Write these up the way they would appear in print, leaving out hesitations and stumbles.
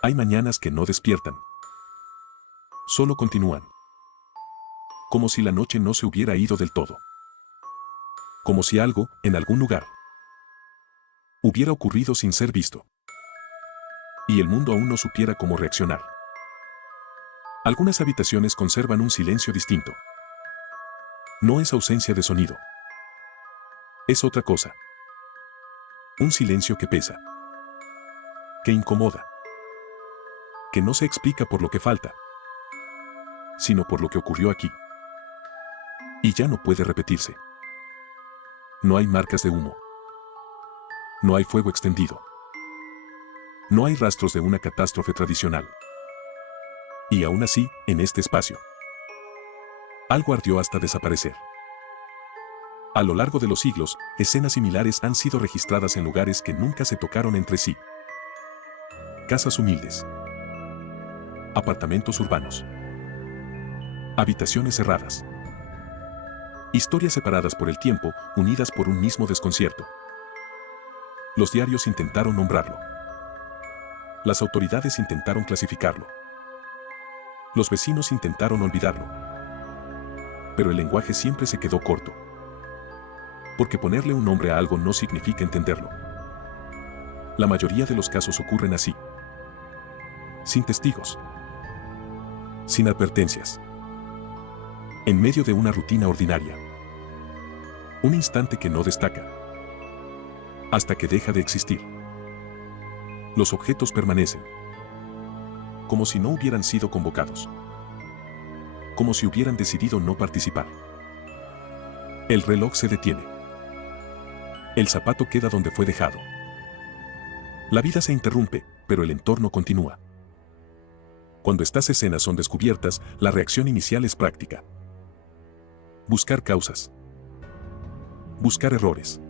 Hay mañanas que no despiertan. Solo continúan. Como si la noche no se hubiera ido del todo. Como si algo, en algún lugar, hubiera ocurrido sin ser visto. Y el mundo aún no supiera cómo reaccionar. Algunas habitaciones conservan un silencio distinto. No es ausencia de sonido. Es otra cosa. Un silencio que pesa. Que incomoda. Que no se explica por lo que falta, sino por lo que ocurrió aquí. Y ya no puede repetirse. No hay marcas de humo. No hay fuego extendido. No hay rastros de una catástrofe tradicional. Y aún así, en este espacio, algo ardió hasta desaparecer. A lo largo de los siglos, escenas similares han sido registradas en lugares que nunca se tocaron entre sí. Casas humildes. Apartamentos urbanos. Habitaciones cerradas. Historias separadas por el tiempo, unidas por un mismo desconcierto. Los diarios intentaron nombrarlo. Las autoridades intentaron clasificarlo. Los vecinos intentaron olvidarlo. Pero el lenguaje siempre se quedó corto. Porque ponerle un nombre a algo no significa entenderlo. La mayoría de los casos ocurren así. Sin testigos. Sin advertencias. En medio de una rutina ordinaria. Un instante que no destaca. Hasta que deja de existir. Los objetos permanecen. Como si no hubieran sido convocados. Como si hubieran decidido no participar. El reloj se detiene. El zapato queda donde fue dejado. La vida se interrumpe, pero el entorno continúa. Cuando estas escenas son descubiertas, la reacción inicial es práctica. Buscar causas. Buscar errores.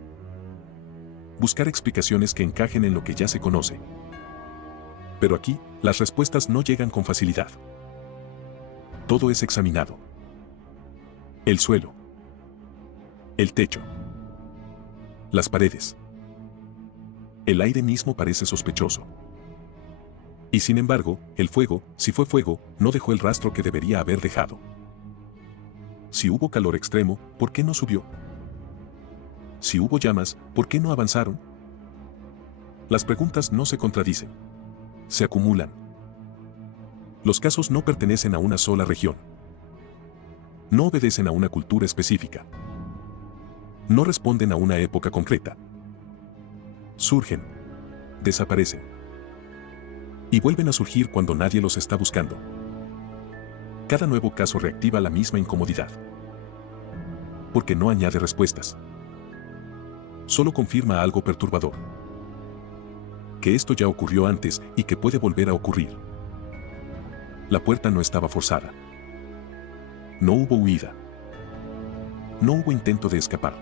Buscar explicaciones que encajen en lo que ya se conoce. Pero aquí, las respuestas no llegan con facilidad. Todo es examinado. El suelo. El techo. Las paredes. El aire mismo parece sospechoso. Y sin embargo, el fuego, si fue fuego, no dejó el rastro que debería haber dejado. Si hubo calor extremo, ¿por qué no subió? Si hubo llamas, ¿por qué no avanzaron? Las preguntas no se contradicen. Se acumulan. Los casos no pertenecen a una sola región. No obedecen a una cultura específica. No responden a una época concreta. Surgen. Desaparecen. Y vuelven a surgir cuando nadie los está buscando. Cada nuevo caso reactiva la misma incomodidad. Porque no añade respuestas. Solo confirma algo perturbador. Que esto ya ocurrió antes y que puede volver a ocurrir. La puerta no estaba forzada. No hubo huida. No hubo intento de escapar.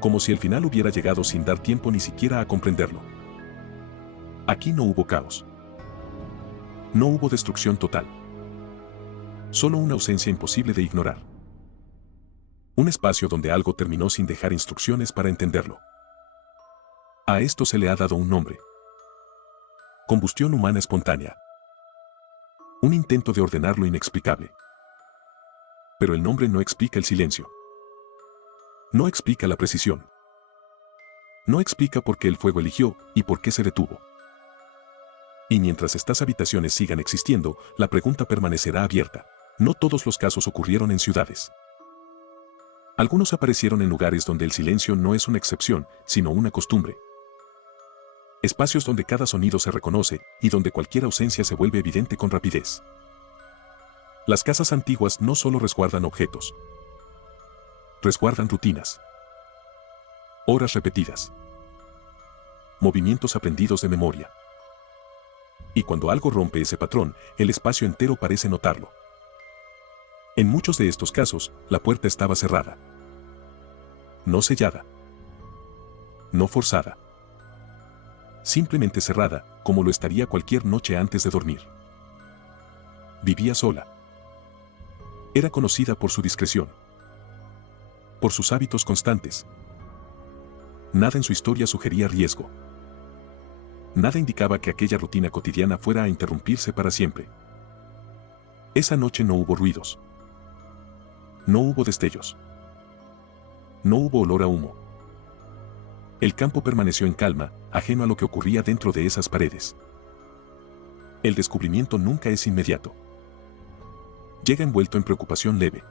Como si el final hubiera llegado sin dar tiempo ni siquiera a comprenderlo. Aquí no hubo caos. No hubo destrucción total. Solo una ausencia imposible de ignorar. Un espacio donde algo terminó sin dejar instrucciones para entenderlo. A esto se le ha dado un nombre. Combustión humana espontánea. Un intento de ordenar lo inexplicable. Pero el nombre no explica el silencio. No explica la precisión. No explica por qué el fuego eligió y por qué se detuvo. Y mientras estas habitaciones sigan existiendo, la pregunta permanecerá abierta. No todos los casos ocurrieron en ciudades. Algunos aparecieron en lugares donde el silencio no es una excepción, sino una costumbre. Espacios donde cada sonido se reconoce y donde cualquier ausencia se vuelve evidente con rapidez. Las casas antiguas no solo resguardan objetos. Resguardan rutinas. Horas repetidas. Movimientos aprendidos de memoria. Y cuando algo rompe ese patrón, el espacio entero parece notarlo. En muchos de estos casos, la puerta estaba cerrada. No sellada. No forzada. Simplemente cerrada, como lo estaría cualquier noche antes de dormir. Vivía sola. Era conocida por su discreción. Por sus hábitos constantes. Nada en su historia sugería riesgo. Nada indicaba que aquella rutina cotidiana fuera a interrumpirse para siempre. Esa noche no hubo ruidos. No hubo destellos. No hubo olor a humo. El campo permaneció en calma, ajeno a lo que ocurría dentro de esas paredes. El descubrimiento nunca es inmediato. Llega envuelto en preocupación leve.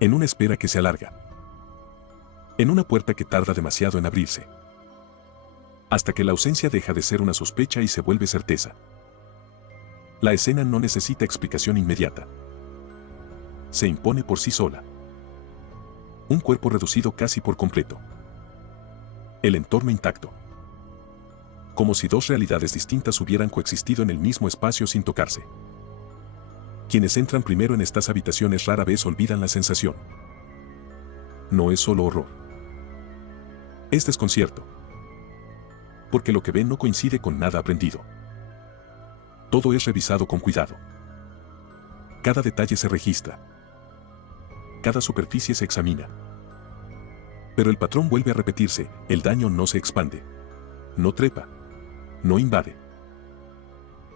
En una espera que se alarga. En una puerta que tarda demasiado en abrirse. Hasta que la ausencia deja de ser una sospecha y se vuelve certeza. La escena no necesita explicación inmediata. Se impone por sí sola. Un cuerpo reducido casi por completo. El entorno intacto. Como si dos realidades distintas hubieran coexistido en el mismo espacio sin tocarse. Quienes entran primero en estas habitaciones rara vez olvidan la sensación. No es solo horror. Es desconcierto. Porque lo que ven no coincide con nada aprendido. Todo es revisado con cuidado. Cada detalle se registra. Cada superficie se examina. Pero el patrón vuelve a repetirse, el daño no se expande. No trepa. No invade.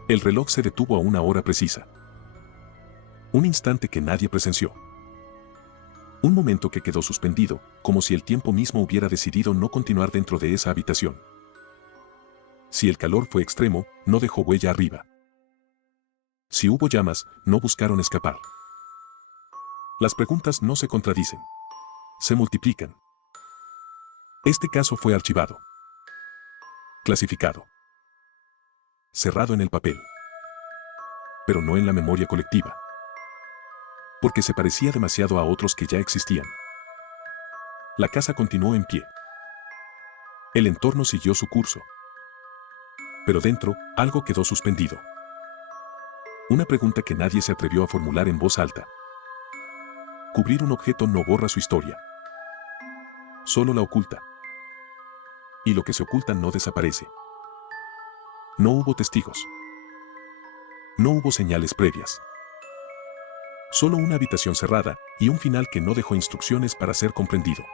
El reloj se detuvo a una hora precisa. Un instante que nadie presenció. Un momento que quedó suspendido, como si el tiempo mismo hubiera decidido no continuar dentro de esa habitación. Si el calor fue extremo, no dejó huella arriba. Si hubo llamas, no buscaron escapar. Las preguntas no se contradicen. Se multiplican. Este caso fue archivado. Clasificado. Cerrado en el papel. Pero no en la memoria colectiva. Porque se parecía demasiado a otros que ya existían. La casa continuó en pie. El entorno siguió su curso. Pero dentro, algo quedó suspendido. Una pregunta que nadie se atrevió a formular en voz alta. Cubrir un objeto no borra su historia. Solo la oculta. Y lo que se oculta no desaparece. No hubo testigos. No hubo señales previas. Solo una habitación cerrada y un final que no dejó instrucciones para ser comprendido.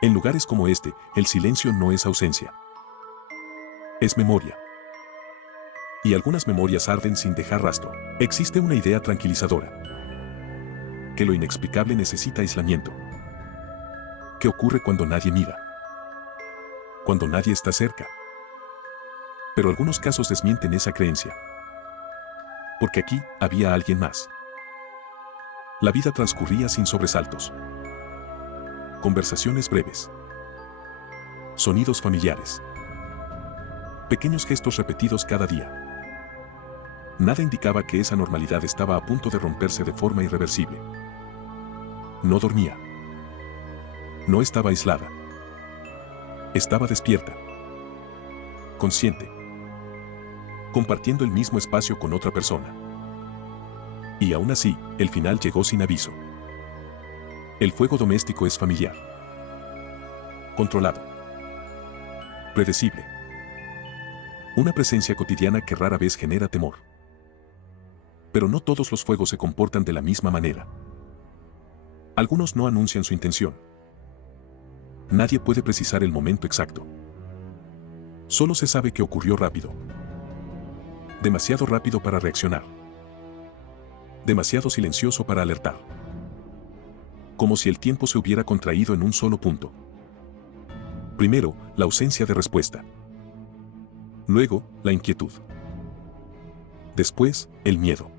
En lugares como este, el silencio no es ausencia. Es memoria. Y algunas memorias arden sin dejar rastro. Existe una idea tranquilizadora. Que lo inexplicable necesita aislamiento. ¿Qué ocurre cuando nadie mira? Cuando nadie está cerca. Pero algunos casos desmienten esa creencia. Porque aquí había alguien más. La vida transcurría sin sobresaltos. Conversaciones breves. Sonidos familiares. Pequeños gestos repetidos cada día. Nada indicaba que esa normalidad estaba a punto de romperse de forma irreversible. No dormía. No estaba aislada. Estaba despierta. Consciente. Compartiendo el mismo espacio con otra persona. Y aún así, el final llegó sin aviso. El fuego doméstico es familiar. Controlado. Predecible. Una presencia cotidiana que rara vez genera temor. Pero no todos los fuegos se comportan de la misma manera. Algunos no anuncian su intención. Nadie puede precisar el momento exacto. Solo se sabe que ocurrió rápido. Demasiado rápido para reaccionar. Demasiado silencioso para alertar. Como si el tiempo se hubiera contraído en un solo punto. Primero, la ausencia de respuesta. Luego, la inquietud. Después, el miedo.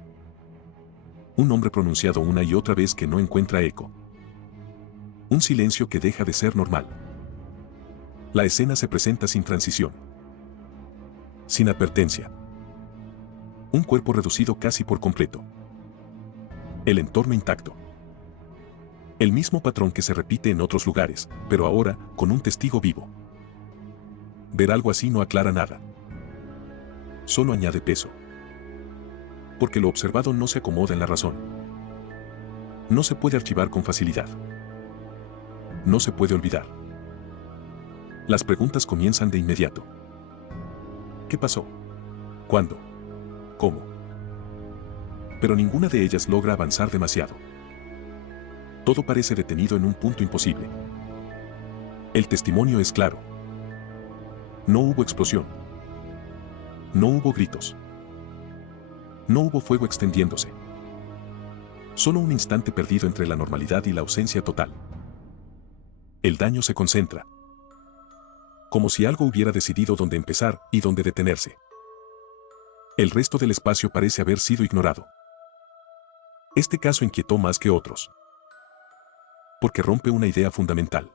Un nombre pronunciado una y otra vez que no encuentra eco. Un silencio que deja de ser normal. La escena se presenta sin transición. Sin advertencia. Un cuerpo reducido casi por completo. El entorno intacto. El mismo patrón que se repite en otros lugares, pero ahora con un testigo vivo. Ver algo así no aclara nada. Solo añade peso. Porque lo observado no se acomoda en la razón. No se puede archivar con facilidad. No se puede olvidar. Las preguntas comienzan de inmediato. ¿Qué pasó? ¿Cuándo? ¿Cómo? Pero ninguna de ellas logra avanzar demasiado. Todo parece detenido en un punto imposible. El testimonio es claro. No hubo explosión. No hubo gritos. No hubo fuego extendiéndose. Solo un instante perdido entre la normalidad y la ausencia total. El daño se concentra. Como si algo hubiera decidido dónde empezar y dónde detenerse. El resto del espacio parece haber sido ignorado. Este caso inquietó más que otros. Porque rompe una idea fundamental.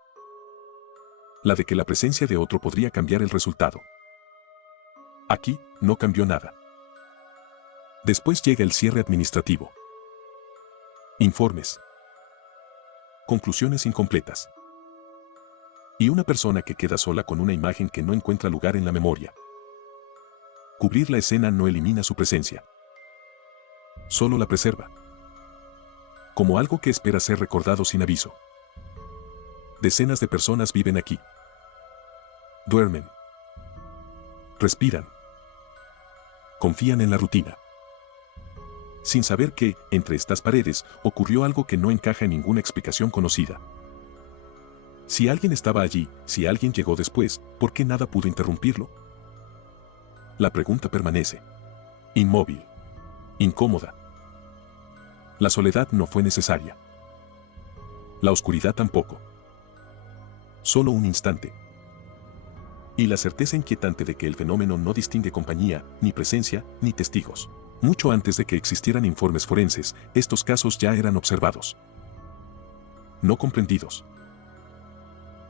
La de que la presencia de otro podría cambiar el resultado. Aquí, no cambió nada. Después llega el cierre administrativo. Informes. Conclusiones incompletas. Y una persona que queda sola con una imagen que no encuentra lugar en la memoria. Cubrir la escena no elimina su presencia. Solo la preserva. Como algo que espera ser recordado sin aviso. Decenas de personas viven aquí. Duermen. Respiran. Confían en la rutina. Sin saber que, entre estas paredes, ocurrió algo que no encaja en ninguna explicación conocida. Si alguien estaba allí, si alguien llegó después, ¿por qué nada pudo interrumpirlo? La pregunta permanece. Inmóvil. Incómoda. La soledad no fue necesaria. La oscuridad tampoco. Solo un instante. Y la certeza inquietante de que el fenómeno no distingue compañía, ni presencia, ni testigos. Mucho antes de que existieran informes forenses, estos casos ya eran observados. No comprendidos.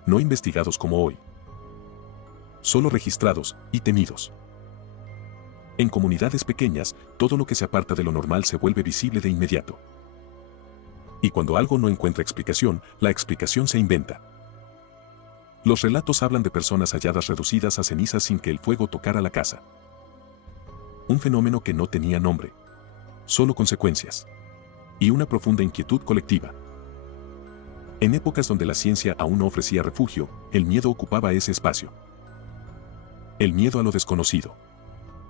No investigados como hoy. Solo registrados y temidos. En comunidades pequeñas, todo lo que se aparta de lo normal se vuelve visible de inmediato. Y cuando algo no encuentra explicación, la explicación se inventa. Los relatos hablan de personas halladas reducidas a cenizas sin que el fuego tocara la casa. Un fenómeno que no tenía nombre. Solo consecuencias. Y una profunda inquietud colectiva. En épocas donde la ciencia aún no ofrecía refugio, el miedo ocupaba ese espacio. El miedo a lo desconocido.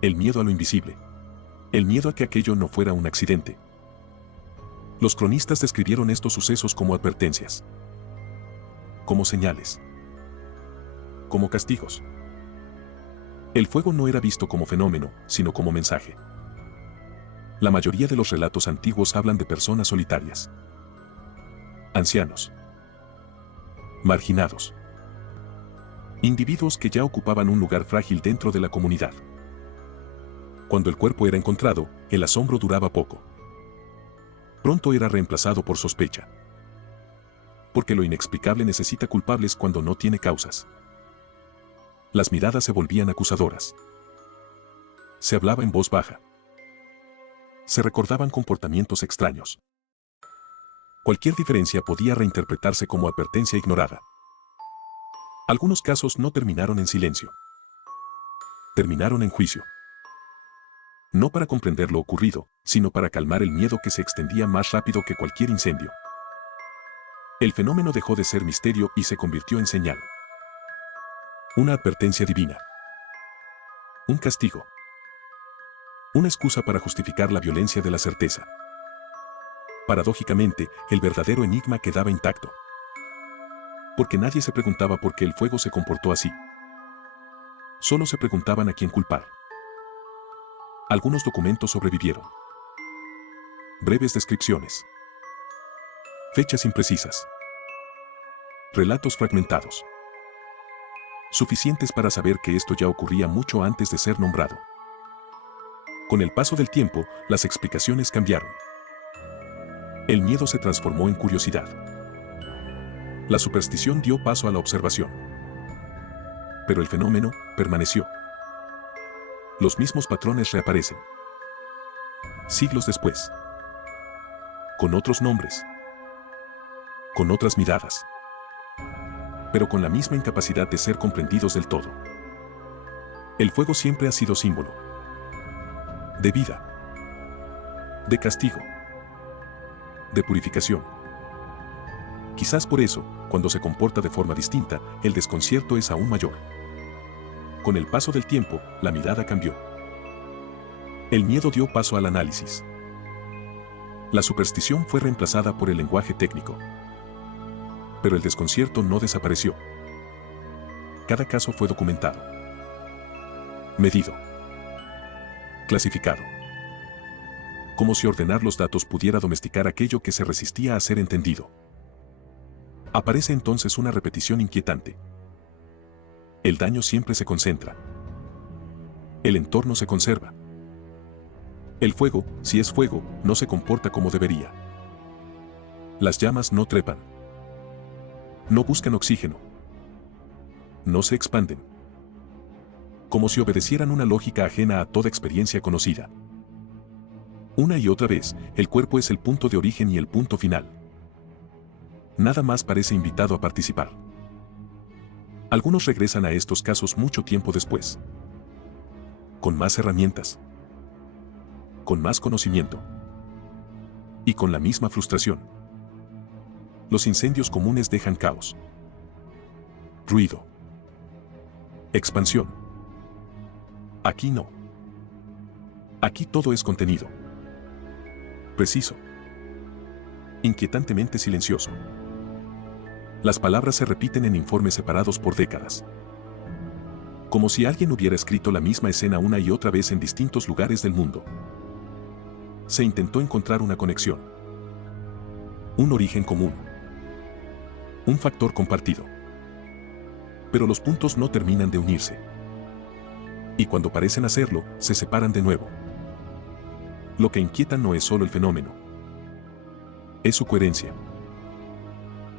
El miedo a lo invisible. El miedo a que aquello no fuera un accidente. Los cronistas describieron estos sucesos como advertencias. Como señales. Como castigos. El fuego no era visto como fenómeno, sino como mensaje. La mayoría de los relatos antiguos hablan de personas solitarias. Ancianos. Marginados. Individuos que ya ocupaban un lugar frágil dentro de la comunidad. Cuando el cuerpo era encontrado, el asombro duraba poco. Pronto era reemplazado por sospecha. Porque lo inexplicable necesita culpables cuando no tiene causas. Las miradas se volvían acusadoras. Se hablaba en voz baja. Se recordaban comportamientos extraños. Cualquier diferencia podía reinterpretarse como advertencia ignorada. Algunos casos no terminaron en silencio. Terminaron en juicio. No para comprender lo ocurrido, sino para calmar el miedo que se extendía más rápido que cualquier incendio. El fenómeno dejó de ser misterio y se convirtió en señal. Una advertencia divina. Un castigo. Una excusa para justificar la violencia de la certeza. Paradójicamente, el verdadero enigma quedaba intacto. Porque nadie se preguntaba por qué el fuego se comportó así. Solo se preguntaban a quién culpar. Algunos documentos sobrevivieron. Breves descripciones. Fechas imprecisas. Relatos fragmentados. Suficientes para saber que esto ya ocurría mucho antes de ser nombrado. Con el paso del tiempo, las explicaciones cambiaron. El miedo se transformó en curiosidad. La superstición dio paso a la observación. Pero el fenómeno permaneció. Los mismos patrones reaparecen. Siglos después. Con otros nombres. Con otras miradas. Pero con la misma incapacidad de ser comprendidos del todo. El fuego siempre ha sido símbolo. De vida. De castigo. De purificación. Quizás por eso, cuando se comporta de forma distinta, el desconcierto es aún mayor. Con el paso del tiempo, la mirada cambió. El miedo dio paso al análisis. La superstición fue reemplazada por el lenguaje técnico. Pero el desconcierto no desapareció. Cada caso fue documentado. medido, clasificado. Como si ordenar los datos pudiera domesticar aquello que se resistía a ser entendido. Aparece entonces una repetición inquietante. El daño siempre se concentra. El entorno se conserva. El fuego, si es fuego, no se comporta como debería. Las llamas no trepan. No buscan oxígeno. No se expanden. Como si obedecieran una lógica ajena a toda experiencia conocida. Una y otra vez, el cuerpo es el punto de origen y el punto final. Nada más parece invitado a participar. Algunos regresan a estos casos mucho tiempo después. Con más herramientas. Con más conocimiento. Y con la misma frustración. Los incendios comunes dejan caos. Ruido. Expansión. Aquí no. Aquí todo es contenido. Preciso. Inquietantemente silencioso. Las palabras se repiten en informes separados por décadas. Como si alguien hubiera escrito la misma escena una y otra vez en distintos lugares del mundo. Se intentó encontrar una conexión. Un origen común. Un factor compartido. Pero los puntos no terminan de unirse. Y cuando parecen hacerlo, se separan de nuevo. Lo que inquieta no es solo el fenómeno. Es su coherencia.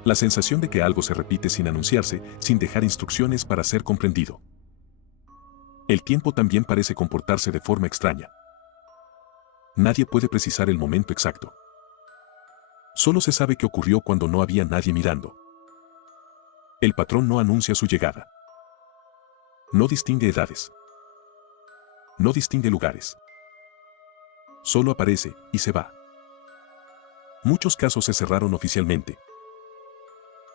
La sensación de que algo se repite sin anunciarse, sin dejar instrucciones para ser comprendido. El tiempo también parece comportarse de forma extraña. Nadie puede precisar el momento exacto. Solo se sabe que ocurrió cuando no había nadie mirando. El patrón no anuncia su llegada. No distingue edades. No distingue lugares. Solo aparece y se va. Muchos casos se cerraron oficialmente.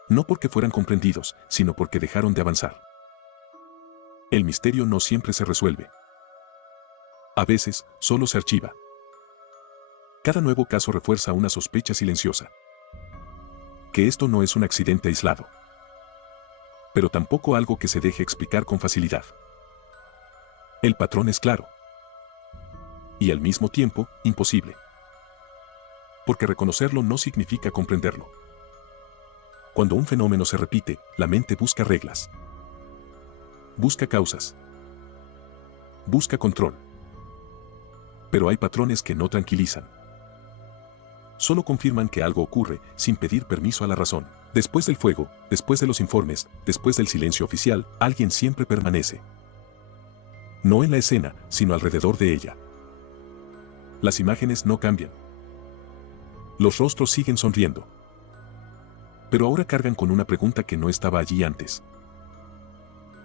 No porque fueran comprendidos, sino porque dejaron de avanzar. El misterio no siempre se resuelve. A veces, solo se archiva. Cada nuevo caso refuerza una sospecha silenciosa. Que esto no es un accidente aislado. Pero tampoco algo que se deje explicar con facilidad. El patrón es claro. Y al mismo tiempo, imposible. Porque reconocerlo no significa comprenderlo. Cuando un fenómeno se repite, la mente busca reglas. Busca causas. Busca control. Pero hay patrones que no tranquilizan. Solo confirman que algo ocurre, sin pedir permiso a la razón. Después del fuego, después de los informes, después del silencio oficial, alguien siempre permanece. No en la escena, sino alrededor de ella. Las imágenes no cambian. Los rostros siguen sonriendo. Pero ahora cargan con una pregunta que no estaba allí antes.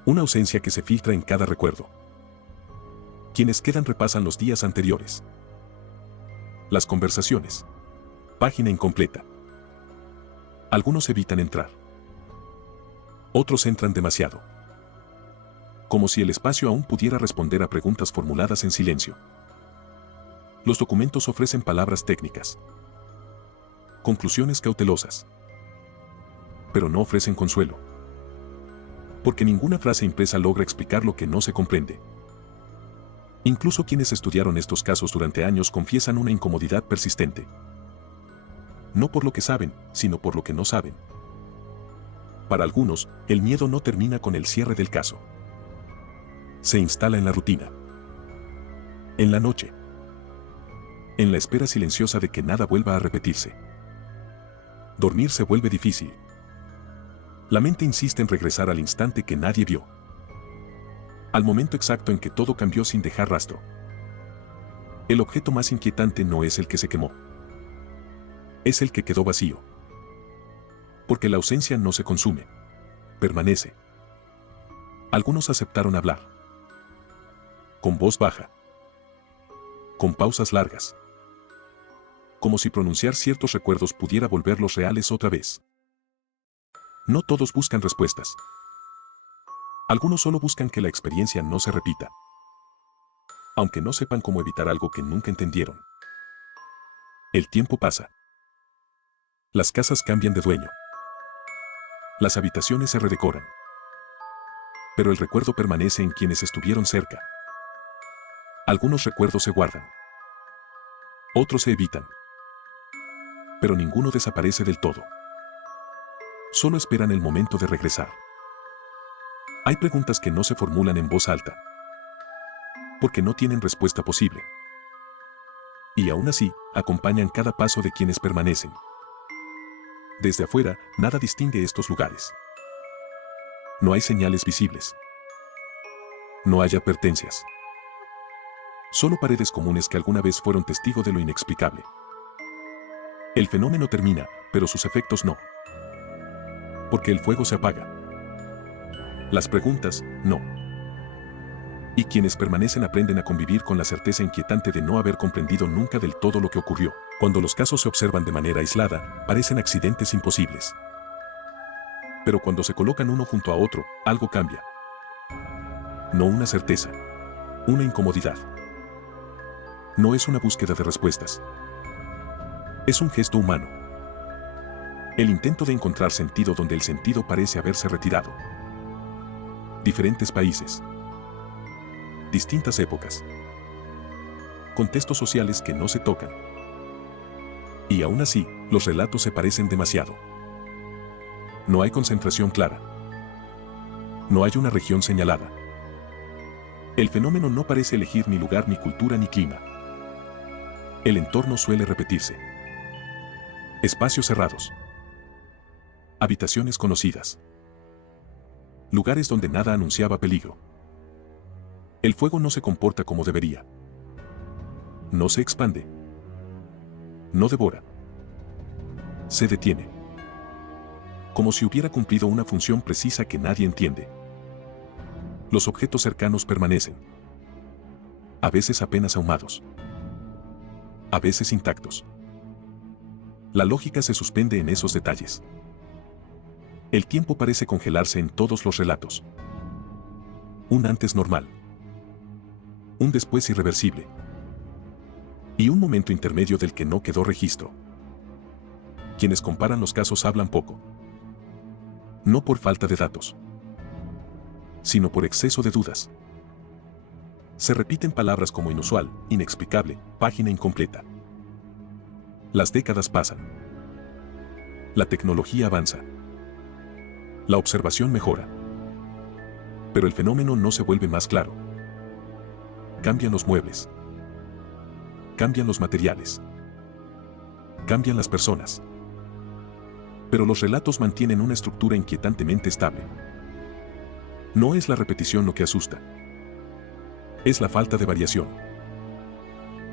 Una ausencia que se filtra en cada recuerdo. Quienes quedan repasan los días anteriores. Las conversaciones. Página incompleta. Algunos evitan entrar. Otros entran demasiado. Como si el espacio aún pudiera responder a preguntas formuladas en silencio. Los documentos ofrecen palabras técnicas. Conclusiones cautelosas. Pero no ofrecen consuelo. Porque ninguna frase impresa logra explicar lo que no se comprende. Incluso quienes estudiaron estos casos durante años confiesan una incomodidad persistente. No por lo que saben, sino por lo que no saben. Para algunos, el miedo no termina con el cierre del caso. Se instala en la rutina. En la noche. En la espera silenciosa de que nada vuelva a repetirse. Dormir se vuelve difícil. La mente insiste en regresar al instante que nadie vio. Al momento exacto en que todo cambió sin dejar rastro. El objeto más inquietante no es el que se quemó. Es el que quedó vacío. Porque la ausencia no se consume. Permanece. Algunos aceptaron hablar. Con voz baja. Con pausas largas. Como si pronunciar ciertos recuerdos pudiera volverlos reales otra vez. No todos buscan respuestas. Algunos solo buscan que la experiencia no se repita. Aunque no sepan cómo evitar algo que nunca entendieron. El tiempo pasa. Las casas cambian de dueño. Las habitaciones se redecoran. Pero el recuerdo permanece en quienes estuvieron cerca. Algunos recuerdos se guardan. Otros se evitan. Pero ninguno desaparece del todo. Solo esperan el momento de regresar. Hay preguntas que no se formulan en voz alta, porque no tienen respuesta posible. Y aún así, acompañan cada paso de quienes permanecen. Desde afuera, nada distingue estos lugares. No hay señales visibles. No hay advertencias. Solo paredes comunes que alguna vez fueron testigo de lo inexplicable. El fenómeno termina, pero sus efectos no. Porque el fuego se apaga. Las preguntas, no. Y quienes permanecen aprenden a convivir con la certeza inquietante de no haber comprendido nunca del todo lo que ocurrió. Cuando los casos se observan de manera aislada, parecen accidentes imposibles. Pero cuando se colocan uno junto a otro, algo cambia. No una certeza. Una incomodidad. No es una búsqueda de respuestas. Es un gesto humano. El intento de encontrar sentido donde el sentido parece haberse retirado. Diferentes países. Distintas épocas. Contextos sociales que no se tocan. Y aún así, los relatos se parecen demasiado. No hay concentración clara. No hay una región señalada. El fenómeno no parece elegir ni lugar, ni cultura, ni clima. El entorno suele repetirse. Espacios cerrados. Habitaciones conocidas. Lugares donde nada anunciaba peligro. El fuego no se comporta como debería. No se expande. No devora. Se detiene. Como si hubiera cumplido una función precisa que nadie entiende. Los objetos cercanos permanecen. A veces apenas ahumados. A veces intactos. La lógica se suspende en esos detalles. El tiempo parece congelarse en todos los relatos. Un antes normal. Un después irreversible. Y un momento intermedio del que no quedó registro. Quienes comparan los casos hablan poco. No por falta de datos, sino por exceso de dudas. Se repiten palabras como inusual, inexplicable, página incompleta. Las décadas pasan. La tecnología avanza. La observación mejora. Pero el fenómeno no se vuelve más claro. Cambian los muebles. Cambian los materiales. Cambian las personas. Pero los relatos mantienen una estructura inquietantemente estable. No es la repetición lo que asusta. Es la falta de variación.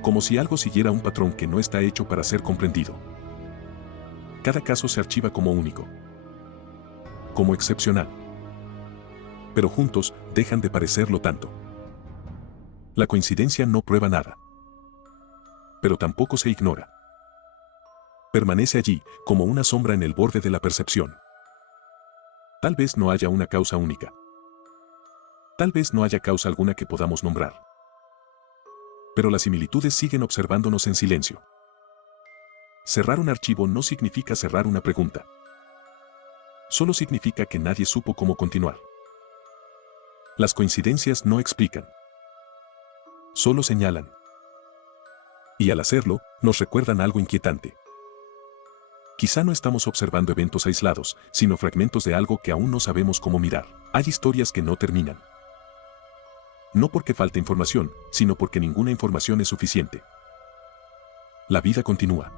Como si algo siguiera un patrón que no está hecho para ser comprendido. Cada caso se archiva como único. Como excepcional. Pero juntos dejan de parecerlo tanto. La coincidencia no prueba nada. Pero tampoco se ignora. Permanece allí, como una sombra en el borde de la percepción. Tal vez no haya una causa única. Tal vez no haya causa alguna que podamos nombrar. Pero las similitudes siguen observándonos en silencio. Cerrar un archivo no significa cerrar una pregunta. Solo significa que nadie supo cómo continuar. Las coincidencias no explican. Solo señalan. Y al hacerlo, nos recuerdan algo inquietante. Quizá no estamos observando eventos aislados, sino fragmentos de algo que aún no sabemos cómo mirar. Hay historias que no terminan. No porque falte información, sino porque ninguna información es suficiente. La vida continúa.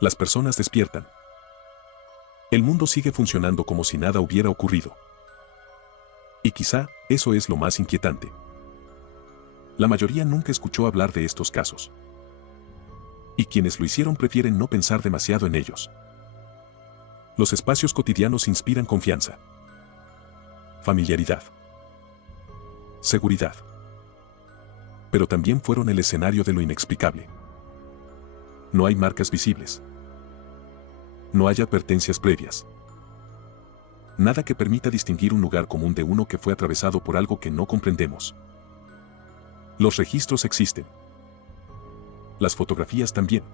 Las personas despiertan. El mundo sigue funcionando como si nada hubiera ocurrido. Y quizá, eso es lo más inquietante. La mayoría nunca escuchó hablar de estos casos. Y quienes lo hicieron prefieren no pensar demasiado en ellos. Los espacios cotidianos inspiran confianza. Familiaridad. Seguridad. Pero también fueron el escenario de lo inexplicable. No hay marcas visibles. No hay advertencias previas. Nada que permita distinguir un lugar común de uno que fue atravesado por algo que no comprendemos. Los registros existen. Las fotografías también.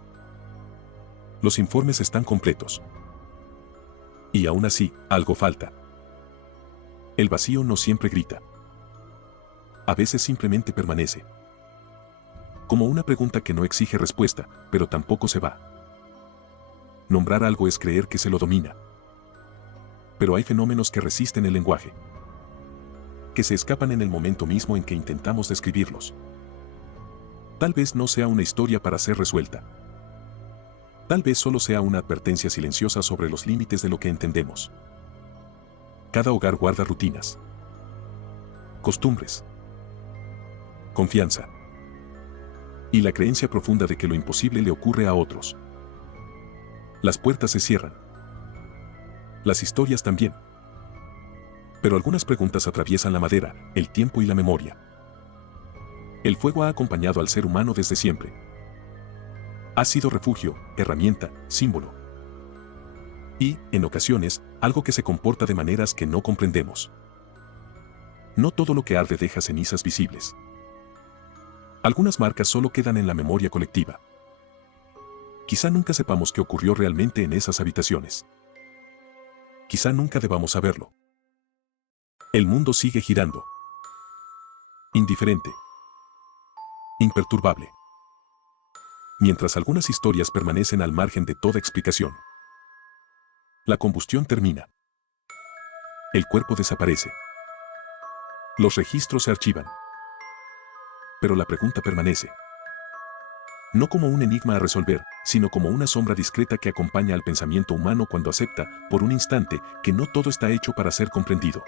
Los informes están completos. Y aún así, algo falta. El vacío no siempre grita. A veces simplemente permanece. Como una pregunta que no exige respuesta, pero tampoco se va. Nombrar algo es creer que se lo domina. Pero hay fenómenos que resisten el lenguaje, que se escapan en el momento mismo en que intentamos describirlos. Tal vez no sea una historia para ser resuelta. Tal vez solo sea una advertencia silenciosa sobre los límites de lo que entendemos. Cada hogar guarda rutinas, costumbres, confianza y la creencia profunda de que lo imposible le ocurre a otros. Las puertas se cierran. Las historias también. Pero algunas preguntas atraviesan la madera, el tiempo y la memoria. El fuego ha acompañado al ser humano desde siempre. Ha sido refugio, herramienta, símbolo. Y, en ocasiones, algo que se comporta de maneras que no comprendemos. No todo lo que arde deja cenizas visibles. Algunas marcas solo quedan en la memoria colectiva. Quizá nunca sepamos qué ocurrió realmente en esas habitaciones. Quizá nunca debamos saberlo. El mundo sigue girando. Indiferente. Imperturbable. Mientras algunas historias permanecen al margen de toda explicación. La combustión termina. El cuerpo desaparece. Los registros se archivan. Pero la pregunta permanece. No como un enigma a resolver, sino como una sombra discreta que acompaña al pensamiento humano cuando acepta, por un instante, que no todo está hecho para ser comprendido.